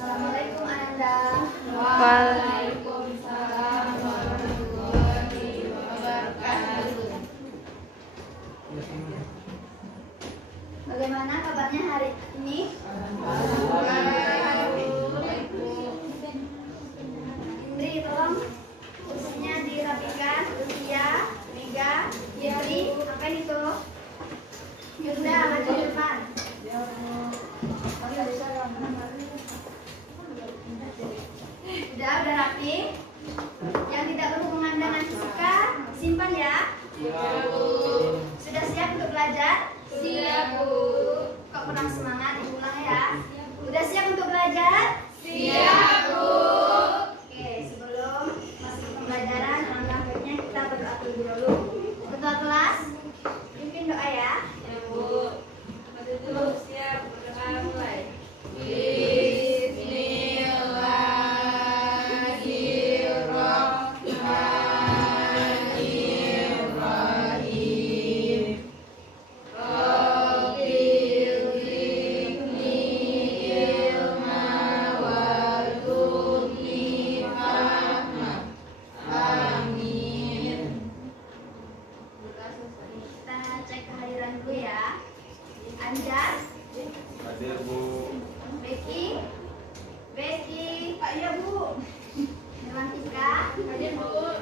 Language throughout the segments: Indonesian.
Assalamualaikum Ananda. Waalaikumsalam warahmatullahi wabarakatuh. Bagaimana kabarnya hari ini? Indri, tolong kursinya dirapikan. Utia, Mega, Yeri, apa itu? Yunda, maju ke depan. Udah rapi. Yang tidak berhubungan dengan fisika, simpan ya. Sudah siap untuk belajar? Siap, Bu. Kok kurang semangat? Diulang ya. Udah siap untuk belajar? Siap, Bu. Oke, sebelum masuk ke pembelajaran, alangkah baiknya kita berdoa terlebih dahulu. Ketua kelas, pimpin doa ya. Ya, Bu. Maju dulu, siap. Berdoa mulai. Bismillahirrahmanirrahim. Rabbil zidni ilma warzuqni fahma. Amin. Kita cek kehadiran dulu ya. Anjas, Hadir, Bu. Becky, iya Bu. Nelantika, Hadir, Bu.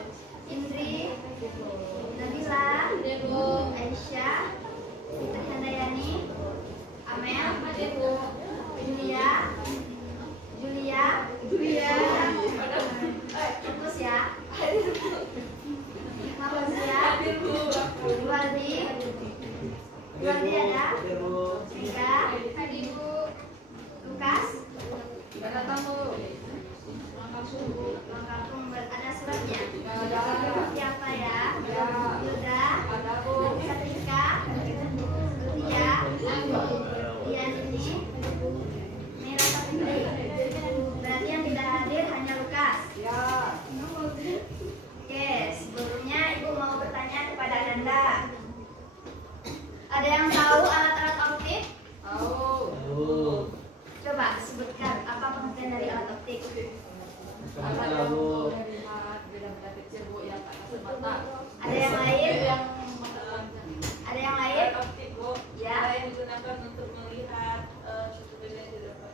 Indri, Nabila, Hadir, Bu. Aisyah, Handayani, Amel, Hadir, Bu. Julia, fokus ya. Makozia, Hadir, Bu. Iwaldi ada, Mega, Hadir, Bu. Lukas, Ada tamu. lengkap ada suratnya. Ada. Siapa ya? Ya. Yuda, Ada, Bu. Katrika, Tia, Nindi, Mira Sapitri. Berarti yang tidak hadir hanya Lukas. Ya. Oke, sebelumnya Ibu mau bertanya kepada Ananda. Ada yang tahu alat-alat optik? Tahu. Coba sebutkan apa pengertian dari alat optik. Alat yang melihat benda-benda kecil, Bu, yang tak kasat mata. Ada yang lain? Yang mata telanjang. Ada yang lain? Alat optik, Bu. Ya. Yang digunakan untuk melihat suatu benda yang tidak dapat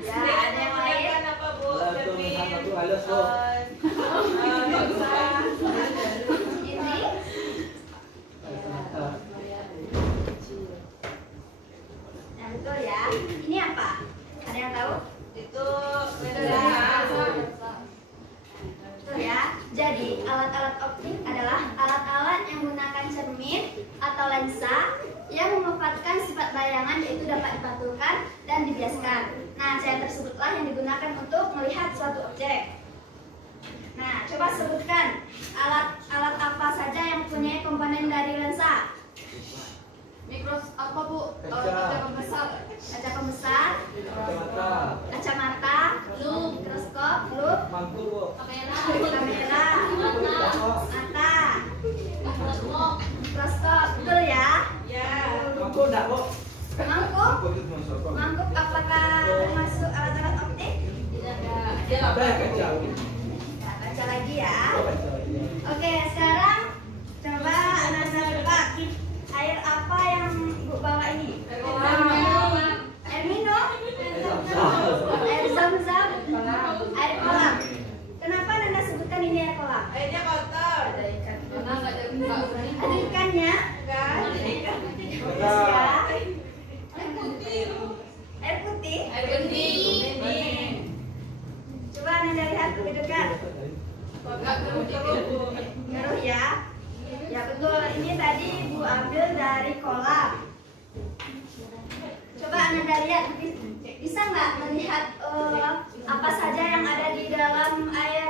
Ya, ada yang lain? Menggunakan apa, Bu? Cermin, Halus, Bu. lensa. Ini yang betul ya. Ini apa? Ada yang tahu? Itu Ya. lensa. Betul ya. Jadi alat-alat optik adalah alat-alat yang menggunakan cermin atau lensa yang memanfaatkan sifat bayangan, yaitu dapat dipantulkan dan dibiaskan. Nah, cahaya tersebutlah yang digunakan untuk melihat suatu objek. Nah, coba sebutkan alat-alat apa saja yang mempunyai komponen dari lensa. Mikros apa, Bu? Kaca. Kaca pembesar. Kaca pembesar, Kacamata. kacamata, mikroskop, lup, Mangkuk, Bu. Kamera. kamera, mata, Mikroskop. mikroskop, betul ya? Ya. Mangkuk enggak, Bu? Mangkuk, Mangkuk itu masuk. mangkuk apakah termasuk alat-alat optik? Tidak ada. Ada kaca. Nah, baca lagi ya. Kaca. Oke, sekarang coba Ananda tebak air apa yang Ibu bawa ini? Air minum? Air zam-zam? Air kolam? Kenapa Nanda sebutkan ini air kolam? Airnya kotor. Karena nggak ada buka. Ada ikannya? Kan? Bagus ya. Air putih, Bu. Air putih? Air bening. Coba Nanda lihat lebih dekat. Nggak keruh, Bu. Ngaruh ya? Ya betul, ini tadi Ibu ambil dari kolam. Coba Anda lihat, bisa nggak melihat apa saja yang ada di dalam air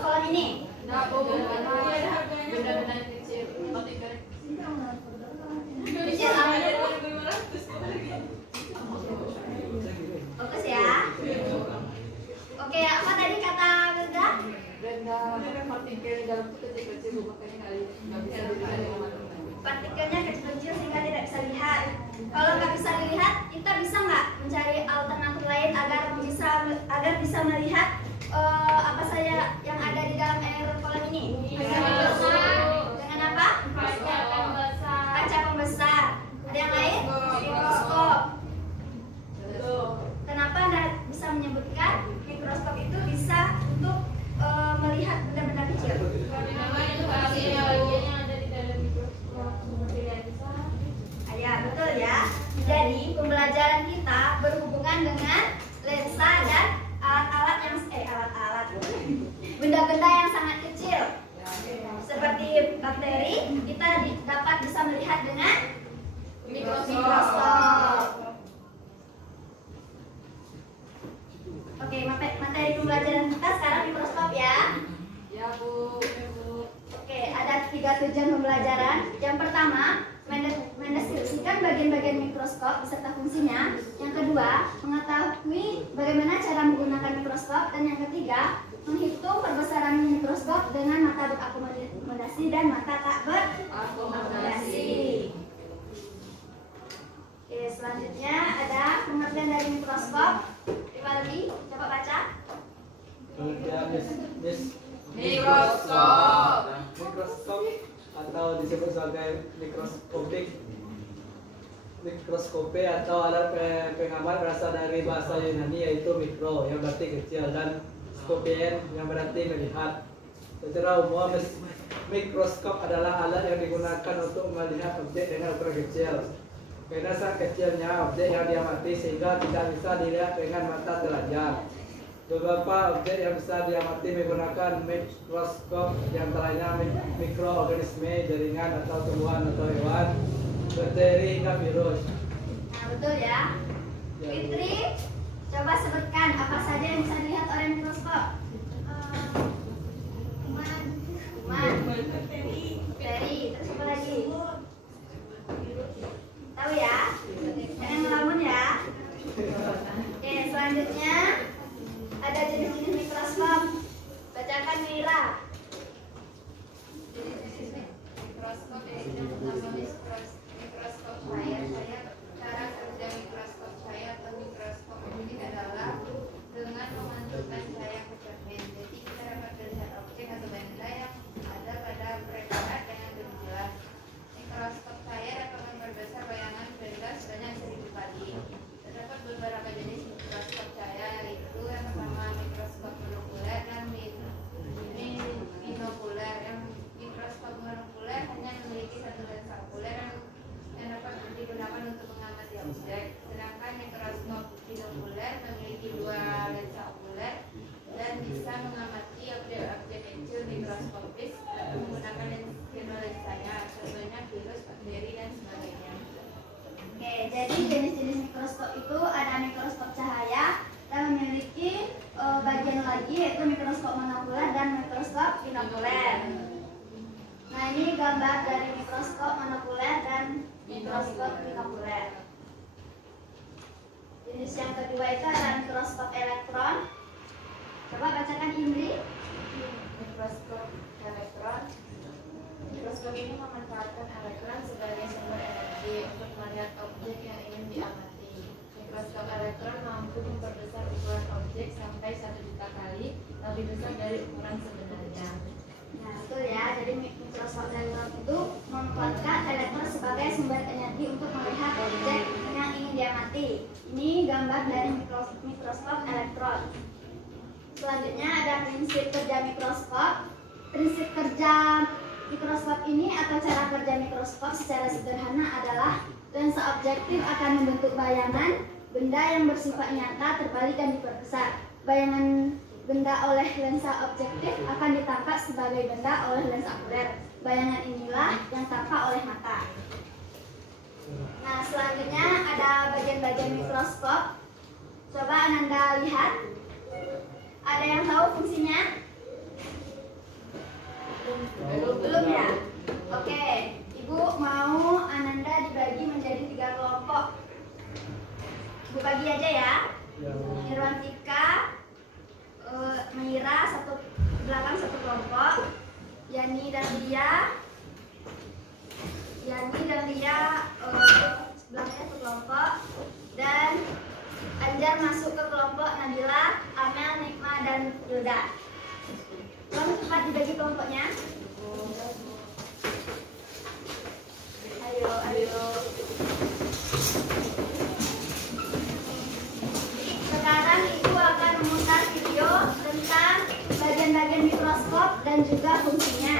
kolam ini? Nggak, Bu. Benda-benda kecil. Kecil apa? Ada 2.500. Fokus ya. Oke, apa tadi kata Bunda? Benda partikel di dalam itu kecil-kecil, Bu. Makanya nggak bisa dilihat dengan mata. Partikelnya kecil-kecil sehingga tidak bisa lihat. Kalau nggak bisa dilihat, kita bisa nggak mencari alternatif pembelajaran kita berhubungan dengan lensa dan benda-benda yang sangat kecil. Seperti bakteri, kita dapat bisa melihat dengan mikroskop. Oke, materi pembelajaran kita sekarang mikroskop ya. Ya Bu. Oke, ada 3 tujuan pembelajaran. Yang pertama, mendeskripsikan bagian-bagian mikroskop beserta fungsinya. Yang kedua, mengetahui bagaimana cara menggunakan mikroskop. Dan yang ketiga, menghitung perbesaran mikroskop dengan mata berakomodasi dan mata tak berakomodasi. Oke, selanjutnya ada pengertian dari mikroskop. Rivaldi, coba baca. Pengertian Mikroskop. Mikroskop atau disebut sebagai mikroskope atau alat pengamat berasal dari bahasa Yunani yaitu mikro yang berarti kecil dan skopien yang berarti melihat. Secara umum mikroskop adalah alat yang digunakan untuk melihat objek dengan ukuran kecil. Karena sangat kecilnya objek yang diamati sehingga tidak bisa dilihat dengan mata telanjang. Beberapa objek yang bisa diamati menggunakan mikroskop, diantaranya mikroorganisme, jaringan atau tumbuhan atau hewan, bakteri hingga virus. Nah, betul ya. Fitri, coba sebutkan apa saja yang bisa dilihat oleh mikroskop. Kuman, bakteri, terus apa lagi? Tahu ya? Jangan ngelamun ya. Oke, selanjutnya ada jenis-jenis mikroskop. Bacakan Mira. Mikroskop yang pertama mikroskop cahaya. Cara kerja mikroskop cahaya atau mikroskop optik adalah dengan memantulkan cahaya ke cermin. Jadi kita dapat melihat objek atau benda yang ada pada peredaran dengan lebih jelas. Mikroskop cahaya dapat memperbesar bayangan benda sebanyak 1000 kali. Terdapat beberapa jenis mikroskop cahaya, yaitu yang pertama mikroskop monokuler dan binokuler. Yang mikroskop monokuler hanya memiliki satu lensa okuler yang dapat digunakan untuk mengamati objek, sedangkan mikroskop binokuler memiliki 2 lensa okuler dan bisa mengamati objek-objek kecil mikroskopis menggunakan lensanya, contohnya virus, bakteri, dan sebagainya. Oke, jadi jenis-jenis mikroskop itu ada mikroskop cahaya dan memiliki bagian lagi yaitu mikroskop monokuler dan mikroskop binokuler. Nah, ini gambar dari mikroskop monokuler dan mikroskop binokuler. Jenis yang kedua itu adalah mikroskop elektron. Coba bacakan Indri. Mikroskop elektron. Mikroskop ini memanfaatkan elektron sebagai sumber energi untuk melihat objek yang ingin diamati. Mikroskop elektron mampu memperbesar ukuran objek sampai 1 juta kali lebih besar dari ukuran sebenarnya. Nah, betul ya. Jadi mikroskop elektron itu memanfaatkan elektron sebagai sumber energi untuk melihat objek yang ingin diamati. Ini gambar dari mikroskop elektron. Selanjutnya ada prinsip kerja mikroskop. Prinsip kerja mikroskop ini atau cara kerja mikroskop secara sederhana adalah lensa objektif akan membentuk bayangan benda yang bersifat nyata terbalik dan diperbesar. Bayangan benda oleh lensa objektif akan ditangkap sebagai benda oleh lensa okuler. Bayangan inilah yang tampak oleh mata. Nah, selanjutnya ada bagian-bagian mikroskop. Coba Ananda lihat. Ada yang tahu fungsinya? Belum ya? Oke, Ibu mau Ananda dibagi menjadi 3 kelompok. Ibu bagi aja ya. Nirwantika, Mira satu belakang satu kelompok, Yani dan Lia belakangnya satu kelompok, dan Anjar masuk ke kelompok Nabila, Amel, Nikma, dan Hilda. Tolong cepat dibagi kelompoknya. Ayo. Sekarang Ibu akan memutar video tentang bagian-bagian mikroskop dan juga fungsinya.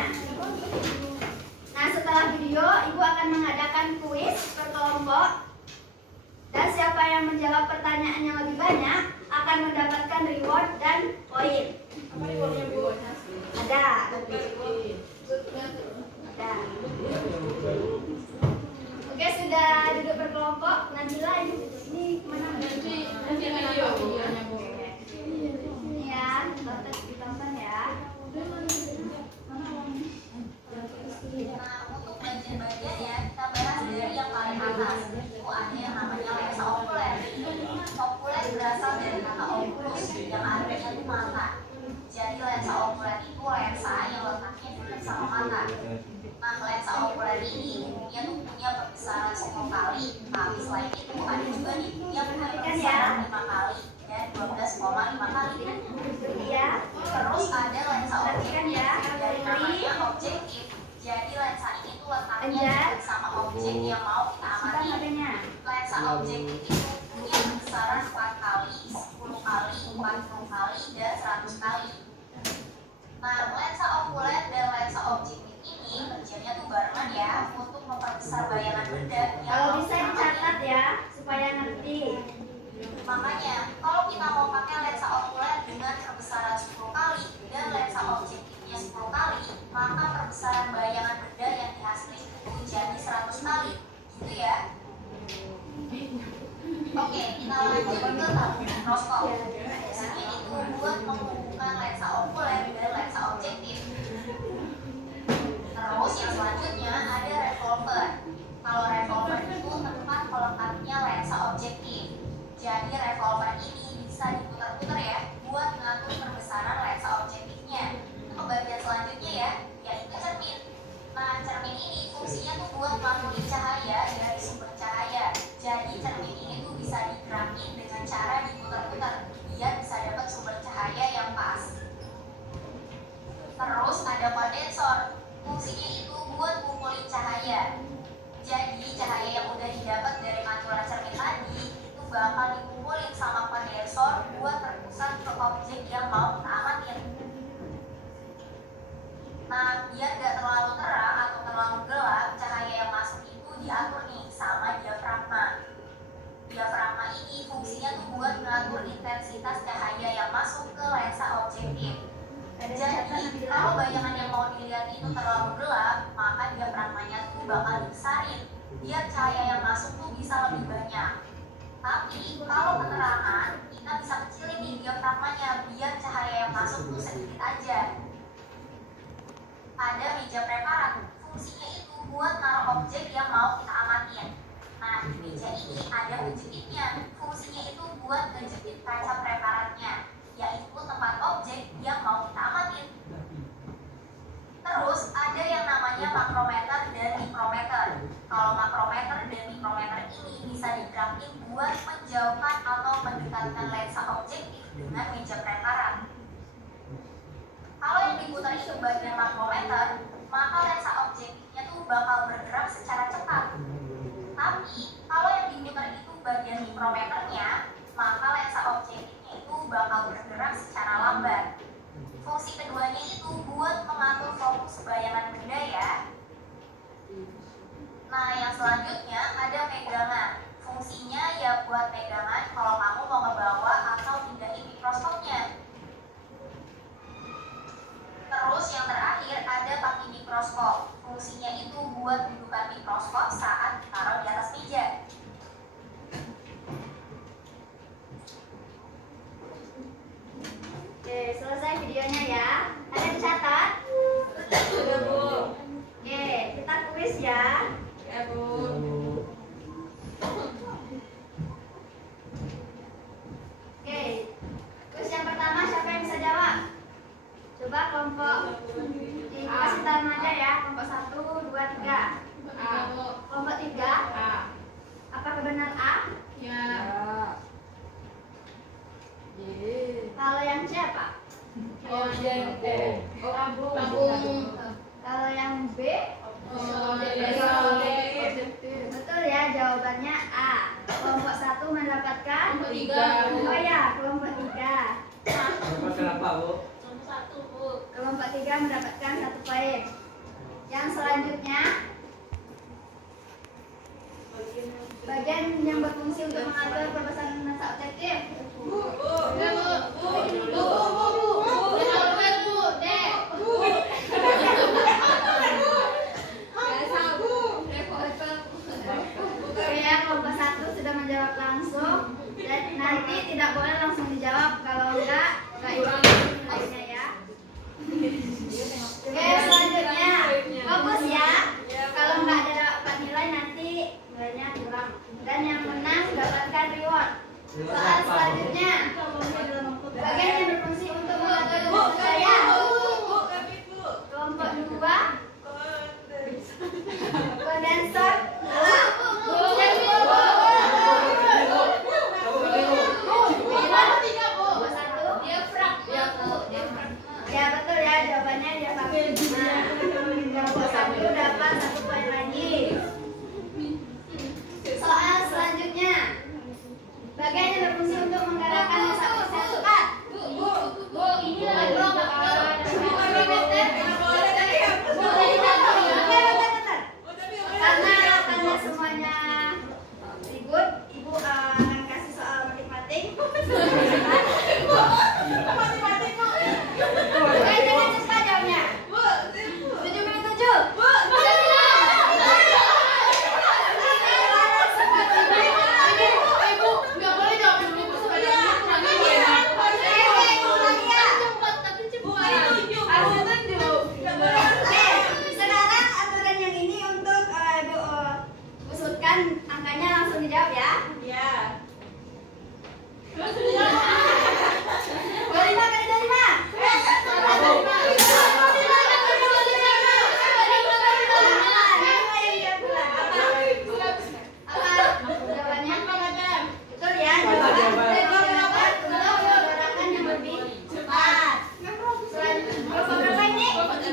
Nah, setelah video, Ibu akan mengadakan kuis per kelompok. Dan siapa yang menjawab pertanyaan yang lebih banyak akan mendapatkan reward dan poin. Apa rewardnya Bu? Ada. Ada. Oke, sudah duduk berkelompok. Nabila ini kemana? Nanti video videonya Bu. Ini ya, ditonton ya. Nah, untuk bagian-bagian ya, kita bahas dari yang paling atas. Itu ada yang namanya lensa okuler. Okuler berasal dari kata oculus, yang artinya itu mata. Jadi lensa okuler itu lensa yang letaknya dekat sama mata. Nah, lensa okuler ini umumnya tuh punya perbesaran 10 kali, tapi selain itu ada juga nih yang punya perbesaran 5 kali dan 12,5 kali. Ya. Terus ada lensa Perhatikan objektif ya. dari namanya objektif. Jadi lensa ini tuh letaknya dekat sama objek yang mau kita amati. Adanya. Lensa objektif itu punya besaran 4 kali, 10 kali, 40 kali, dan 100 kali. Nah, lensa okuler dan lensa objektif ini kerjanya tuh barengan ya untuk memperbesar bayangan benda yang Kalau mau bisa kita amati. dicatat ya supaya ngerti. Makanya, kalau kita mau pakai lensa okuler dengan perbesaran 10 kali dan lensa objektifnya 10 kali, maka perbesaran bayangan benda yang dihasilkan itu jadi 100 kali. Gitu ya. Oke, kita lanjut ke tabung mikroskop. Fungsinya itu buat menghubungkan lensa okuler dan lensa objektif. Terus yang selanjutnya ada revolver. Kalau revolver itu tempat melekatnya lensa objektif. Jadi revolver ini bisa diputar-putar ya buat mengatur perbesaran lensa objektifnya. Ke bagian selanjutnya ya, yaitu cermin. Nah, cermin ini fungsinya tuh buat mengakui cahaya dari sumber cahaya. Jadi cermin ini tuh bisa digerakin dengan cara diputar-putar biar bisa dapat sumber cahaya yang pas. Terus ada kondensor. Fungsinya itu buat ngumpulin cahaya. Jadi cahaya yang udah didapat dari pantulan cermin tadi itu bakal dikumpulin sama kondensor buat terpusat ke objek yang mau kita amatin. Nah, biar gak terlalu terang atau terlalu gelap, cahaya yang masuk itu diatur nih sama diafragma. Diafragma ini fungsinya tuh buat mengatur intensitas cahaya yang masuk ke lensa objektif. Jadi, kalau bayangan yang mau dilihat itu terlalu gelap, maka diafragmanya tuh bakal dibesarin biar cahaya yang masuk tuh bisa lebih banyak. Tapi, kalau penerangan, kita bisa kecilin nih diafragmanya biar cahaya yang masuk tuh sedikit aja. Ada meja preparat, fungsinya itu buat naruh objek yang mau kita amatin. Nah, di meja ini ada penjepitnya, fungsinya itu buat ngejepit kaca preparatnya, yaitu tempat objek yang mau kita amatin. Terus ada yang namanya makrometer dan mikrometer. Kalau makrometer dan mikrometer ini bisa digerakin buat menjauhkan atau mendekatkan lensa objektif dengan meja preparat. Kalau yang diputar itu bagian makrometer, maka lensa objektifnya tuh bakal bergerak secara cepat. Tapi kalau yang diputar itu bagian mikrometernya, maka lensa objektifnya itu bakal bergerak secara lambat. Fungsi keduanya itu buat mengatur fokus bayangan benda ya. Nah, yang selanjutnya ada pegangan. Fungsinya ya buat pegangan kalau kamu mau ngebawa atau pindahin mikroskopnya. Terus yang terakhir ada pakai mikroskop. Fungsinya itu buat dudukan mikroskop saat ditaruh di atas meja. Oke, selesai videonya ya. Ada dicatat? Sudah Bu. Oke, kita kuis ya. Ya Bu. Oke, kuis yang pertama siapa yang bisa jawab? Coba kelompok kasih tahu aja ya. Kelompok 1, 2, 3. A. Kelompok 3. A. Apakah benar A? Ya. Kalau yang C apa? Oh, yang D. Oh, tabung. Kalau yang B? Oh, Betul ya, jawabannya A. Kelompok 1 mendapatkan Kelompok 3. Oh ya, kelompok 3. Kenapa, Bu? Nomor 1 Bu. Kelompok 3 mendapatkan 1 poin. Yang selanjutnya, bagian yang berfungsi untuk mengatur perbesaran Bagiannya berfungsi untuk menggerakkan lensa piksel cepat. Ini lagi Karena semuanya ribut, Ibu akan kasih soal matematik. Jangan cepat jawabnya. 7,7. Sekarang aturan yang ini untuk Ibu usulkan angkanya langsung dijawab ya. Ya. 25 kali 25. Jawabannya betul ya. Jawaban gerakan yang lebih cepat. Kelompok berapa ini? Kelompok 3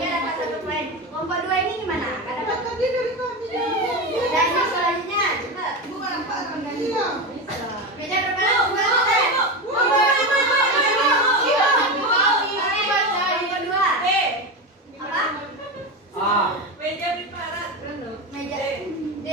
dapat 1 poin. Kelompok 2 ini gimana? Nggak dapat. Dan yang selanjutnya coba. Meja berapa? Meja biparat. Meja D.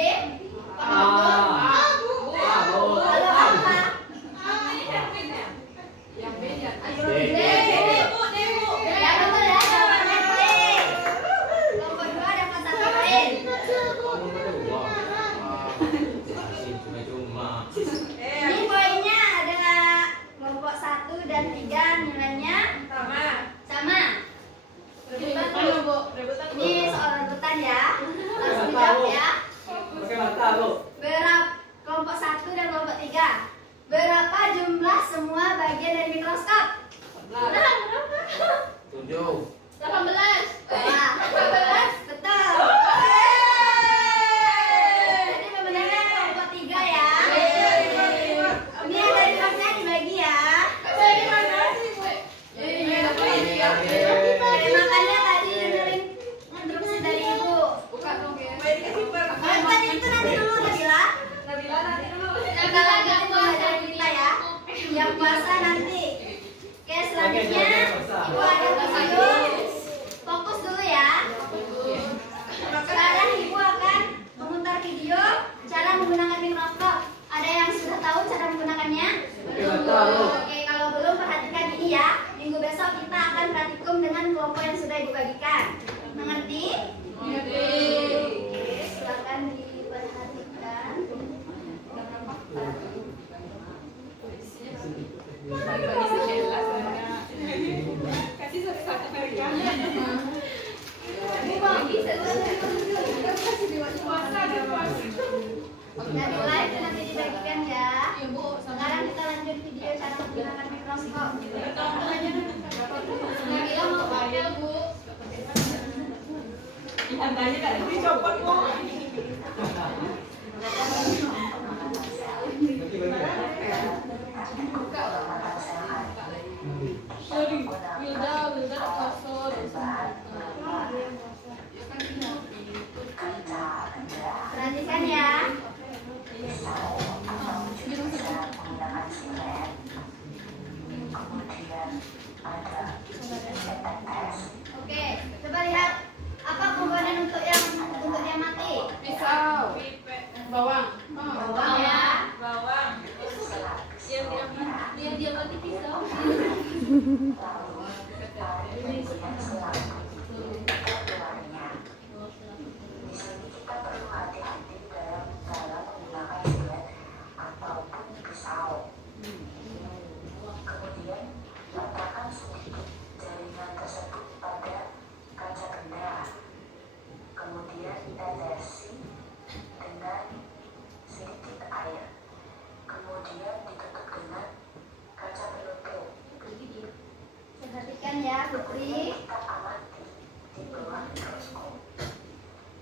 Ini poinnya adalah kelompok 1 dan 3 nilainya sama. Ini soal rebutan ya. Langsung dijawab ya. Pakai mata, Bu. Berapa kelompok 1 dan kelompok 3? Berapa jumlah semua bagian dari mikroskop? 7. 18. Betul. Jadi bebenarnya kelompok 3 ya. Ini yang dari kelasnya dibagi ya. Makanya tadi dengerin instruksi dari Ibu. Bukan itu nanti dulu Nabila. Yang galak itu belajar kita ya. Yang puasa nanti. Oke, selanjutnya Ibu ada video. Fokus dulu ya. Sekarang Ibu akan memutar video cara menggunakan mikroskop. Ada yang sudah tahu cara menggunakannya? Oke, kalau belum perhatikan ini ya. Minggu besok kita akan praktikum dengan kelompok yang sudah Ibu bagikan. Mengerti? Oke, silakan diperhatikan. Dari live nanti dibagikan ya. Sekarang kita lanjut video cara menggunakan mikroskop. Nabila mau pakai Bu. Tandanya kan dicopot, Bu. Perhatikan ya. Oke, coba lihat apa komponen untuk dia mati. Pisau. Bawang. Bawang ya. Bawang. Dia mati pisau. Perhatikan ya, Putri.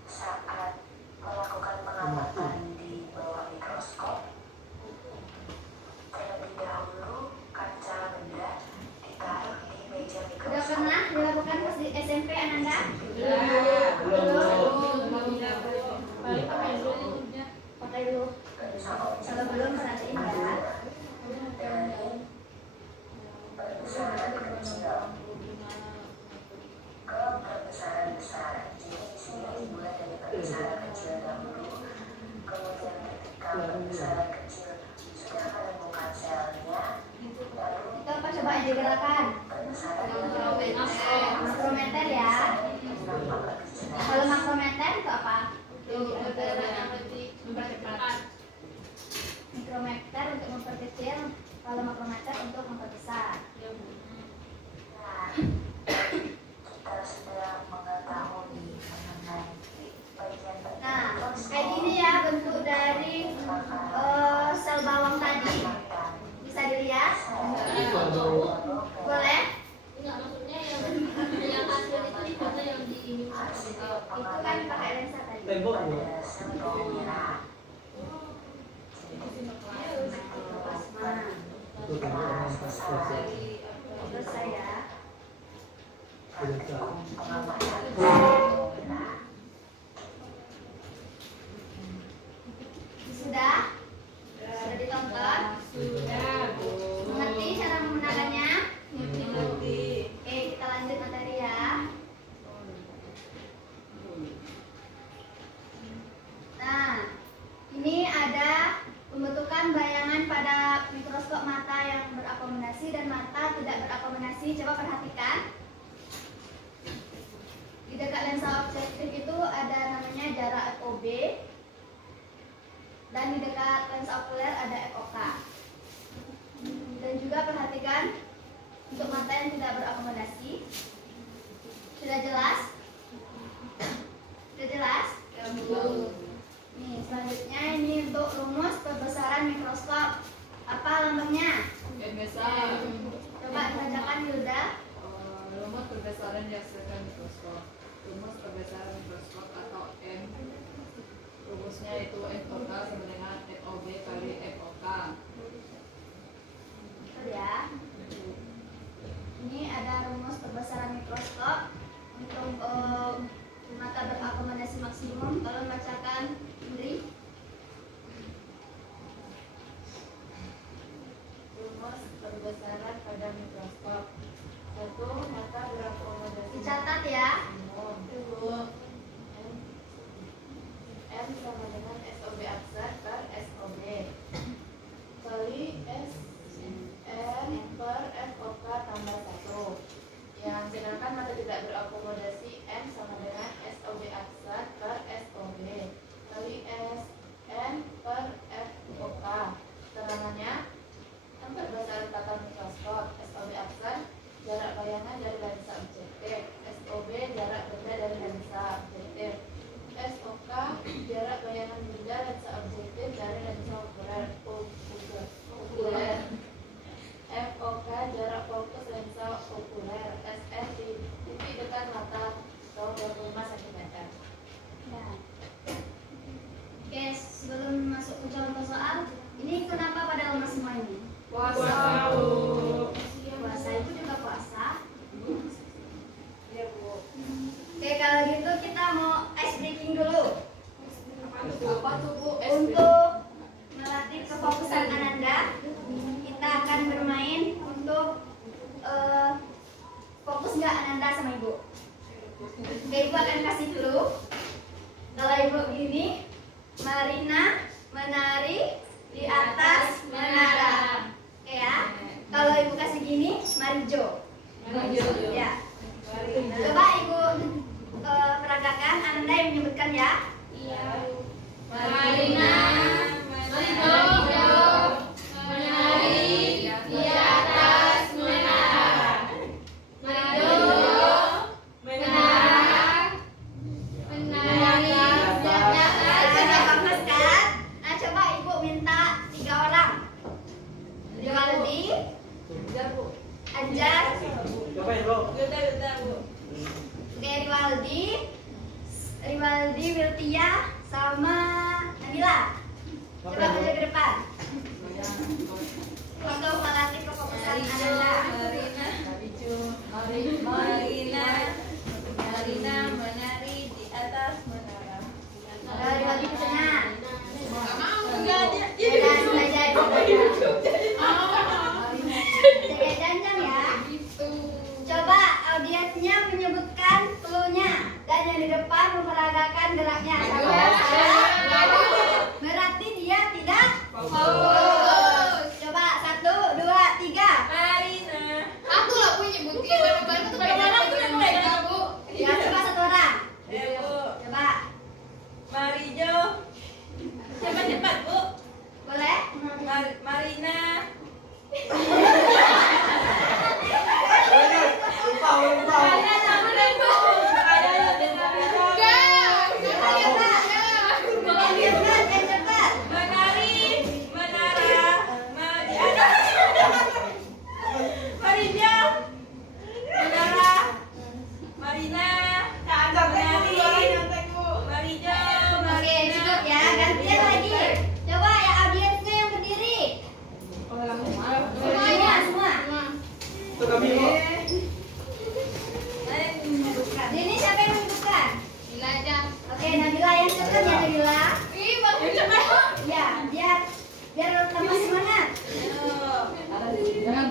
Saat melakukan pengamatan di bawah mikroskop, terlebih dahulu kaca benda ditaruh di meja Sudah mikroskop. pernah dilakukan pas di SMP Ananda? Pakai dulu. Kalau belum perhatiin ya. digerakan? Makrometer ya. Kalau makrometer itu apa? Mikrometer untuk memperkecil, kalau makrometer untuk memperbesar. Nah, kayak gini ya bentuk dari sel bawang tadi. Bisa dilihat? Boleh? Enggak, maksudnya yang hasil itu di foto yang di ini. Itu kan pakai lensa tadi. Tembok bu. Tuh tembok yang pas Selesai ya. Sudah? Sudah ditonton? Sudah, Bu. Mengerti cara menggunakannya? Mengerti. Oke, kita lanjut materi ya. Nah, ini ada pembentukan bayangan pada mikroskop mata yang berakomodasi dan mata tidak berakomodasi. Coba perhatikan. Di dekat lensa objektif itu ada namanya jarak FOB. Dan di dekat lensa okuler ada FOK. Dan juga perhatikan untuk mata yang tidak berakomodasi. Sudah jelas? Sudah jelas? Nih, selanjutnya ini untuk rumus perbesaran mikroskop. Apa lambangnya? MSA. Coba dibacakan Hilda. Rumus perbesaran dihasilkan mikroskop. Rumus perbesaran mikroskop atau M. Rumusnya itu FOK sama dengan FOB kali FOK. Betul ya. Ini ada rumus perbesaran mikroskop untuk mata berakomodasi maksimum. Tolong bacakan, Indri. Rumus perbesaran pada mikroskop. 1. Mata berakomodasi. Dicatat ya. M sama dengan SOB aksen per SOB kali SN per FOK tambah 1. Yang sedangkan mata tidak berakomodasi M sama dengan SOB aksen per SOB kali SN per FOK. Terangannya tempat besaran tata mikroskop. SOB aksen jarak bayangan dari lensa objektif. SOB jarak benda dari lensa objektif. SOK jarak bayangan benda lensa objektif dari lensa okuler. FOK jarak fokus lensa okuler. SN titik dekat mata atau 25 cm. Ya. Oke, sebelum masuk ke contoh soal, ini kenapa pada lemas semua ini? Puasa, Bu. Puasa itu juga puasa. Iya, Bu. Oke, kalau gitu kita mau ice breaking dulu Apa tuh, Bu? untuk melatih kefokusan Ananda. Kita akan bermain untuk fokus nggak Ananda sama Ibu. Oke, Ibu akan kasih dulu. Kalau Ibu gini, Marina menari di atas menara. Oke ya. Kalau Ibu kasih gini, Marijo. Ya. Coba Ibu peragakan, Ananda yang menyebutkan ya. Iya. Marina Marijo menari di atas menara. Marijo menari di atas Sudah bagus kan? Nah, coba Ibu minta 3 orang.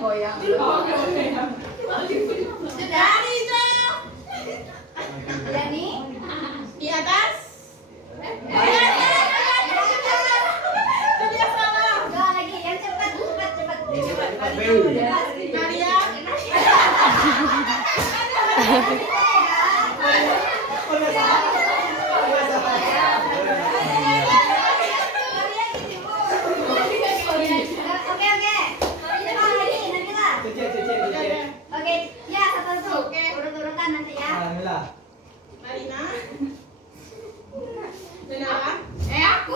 goyang. Sudah? Yani? Di atas. Dua lagi, yang cepat. Maria. Oke, ya satu. Urut-urutan nanti ya. Alhamdulillah. Marina. Benara. Aku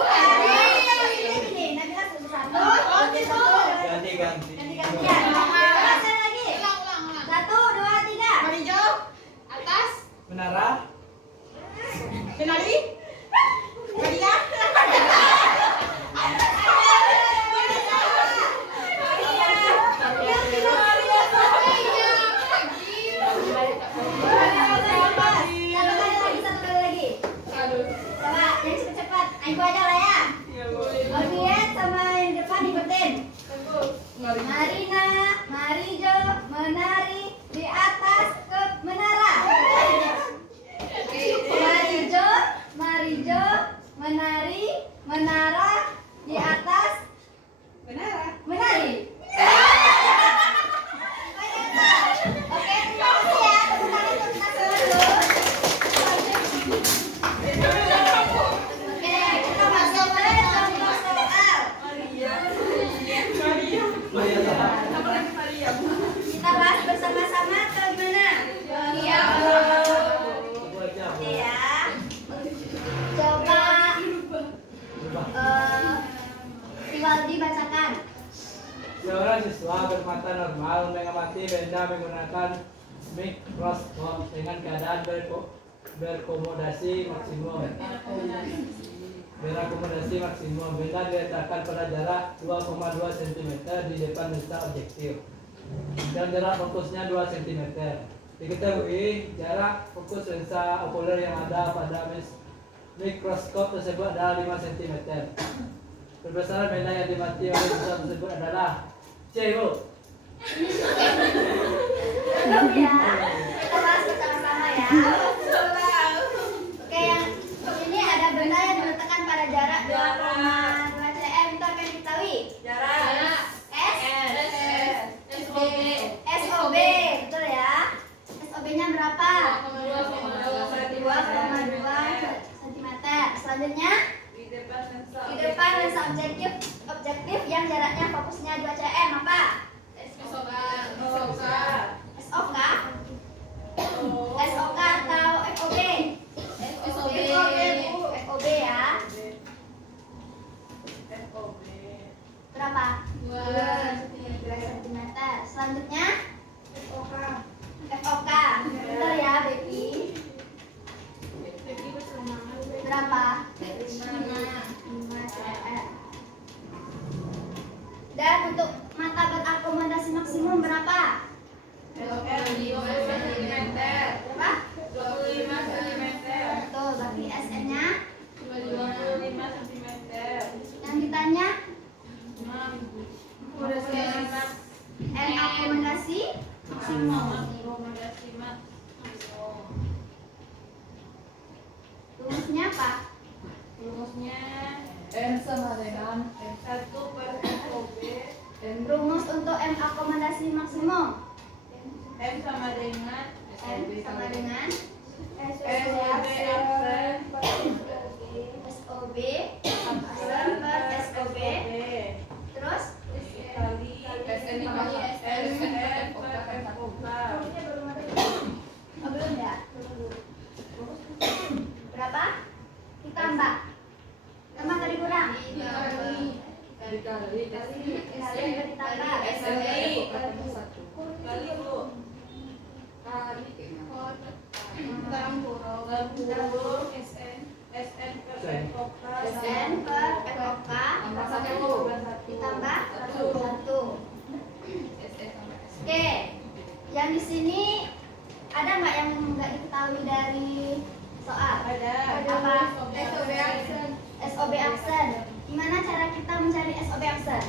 ini Nabila satu. Ganti. Ganti-gantian. Coba sekali lagi. Ulang. 1, 2, 3. Marijo. Atas. Menara. Benari. Maria. Satu kali lagi. Coba yang cepat-cepat. Aku aja lah ya. Oke, sama yang depan ikutin. Marina, Marijo, menari di atas ke menara. Marijo, menari, menara di atas menari. Oke, terima kasih ya. Tepuk tangan untuk kita semua dulu. Oke, kita masuk ke contoh soal. Maria salah. Kita bahas bersama-sama atau gimana? Iya. Aku aja. Iya. Coba Rivaldi bacakan. Seorang siswa bermata normal mengamati benda menggunakan mikroskop dengan keadaan berakomodasi maksimum. Benda diletakkan pada jarak 2,2 cm di depan lensa objektif dan jarak fokusnya 2 cm. Diketahui jarak fokus lensa okuler yang ada pada mikroskop tersebut adalah 5 cm. Perbesaran benda yang dimati oleh siswa tersebut adalah C, Bu. Ya, kita bahas bersama-sama ya. Oke, yang ini ada benda yang diletakkan pada jarak 2,2 cm. Itu apa yang diketahui? SOB, betul ya. SOB-nya berapa? 2,2 cm. Selanjutnya di depan lensa objektif yang jaraknya fokusnya 2 cm apa? SOK? SOK atau FOB? FOB ya. Berapa? 2 cm. Selanjutnya FOK. Betul ya, Becky? Berapa? 5 cm. Dan untuk mata berakomodasi maksimum berapa? Berapa? 25 cm. Betul, berarti SN-nya 25 cm. yang ditanya 6. N akomodasi maksimum. Rumusnya apa? Rumusnya M sama dengan 1/FOB. Rumus untuk M akomodasi maksimum. M sama dengan M sama dengan SOB absen SOB absen per SOB. Terus kali SN per FOK. oh, belum ya? Berapa? Ditambah. Tambah tadi kurang. dikali Kalian ditambah. Kali Bu. SN per FOK. SN per FOK ditambah 1. Oke, yang di sini ada nggak yang nggak diketahui dari soal? Ada. Apa? SOB absen. SOB absen. Gimana cara kita mencari SOB absen?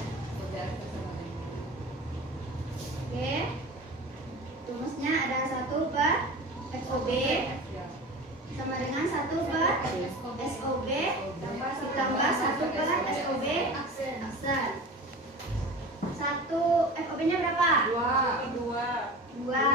Skopenya berapa? Dua. Dua.